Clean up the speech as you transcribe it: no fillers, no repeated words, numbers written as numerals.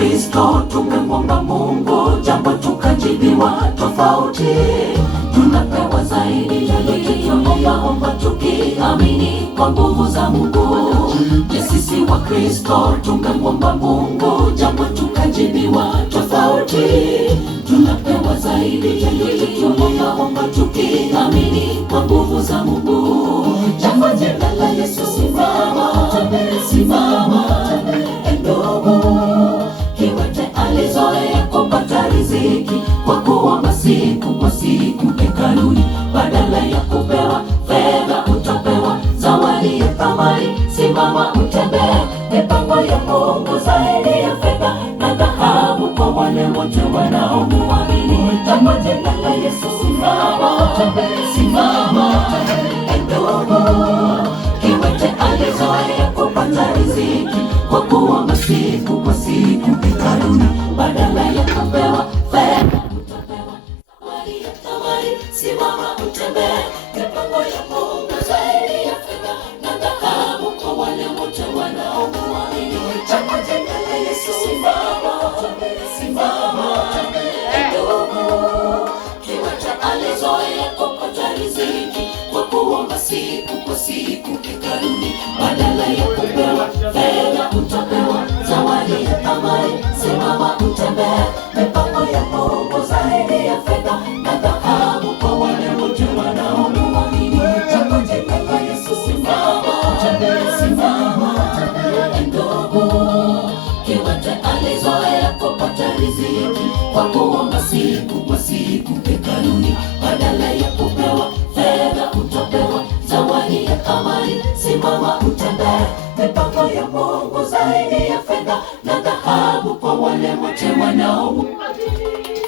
Kristo tumemwomba Mungu, jambo tukajibiwa tofauti. Tunapewa zaidi ya tulivyoomba, tukiamini kwa nguvu za Mungu. Je, sisi wa Kristo tumemwomba Mungu, jambo tukajibiwa tofauti. Tunapewa zaidi ya tulivyoomba, tukiamini kwa nguvu za Mungu. Jambo jina la Yesu, simama, simama ndugu. Kiwete alizoea kupata riziki kwa kuomba siku kwa siku hekaluni, badala ya kupewa fedha utapewa zawadi ya thamani. Simama utembee, mipango ya Mungu zaidi ya fedha na dhahabu kwa wale wote wanaomuamini. Jambo jina la Yesu, simama, simama ndugu. Kiwete alizoea kupata riziki kwa kuomba siku kwa siku hekaluni, badala ya kupewa fedha utapewa zawadi ya thamani. Simama utembee, mipango ya Mungu zaidi ya fedha na dhahabu kwa wale wote wanaomuamini. Jambo jina la Yesu, simama, simama ndugu. Kiwete alizoea kupata riziki kwa kuomba siku kwa siku hekaluni, badala ya kupewa fedha utapewa zawadi ya thamani. Simama utembee, mipango ya Mungu zaidi ya fedha na dhahabu kwa wale wote wanaomuamini. Jambo jina la Yesu, simama, simama ndugu. Kiwete alizoea kupata riziki kwa kuomba siku kwa siku hekaluni, badala ya kupewa fedha utapewa zawadi ya thamani. Simama utembee, mipango ya Mungu zaidi ya fedha na dhahabu kwa wale wote wanaomuamini.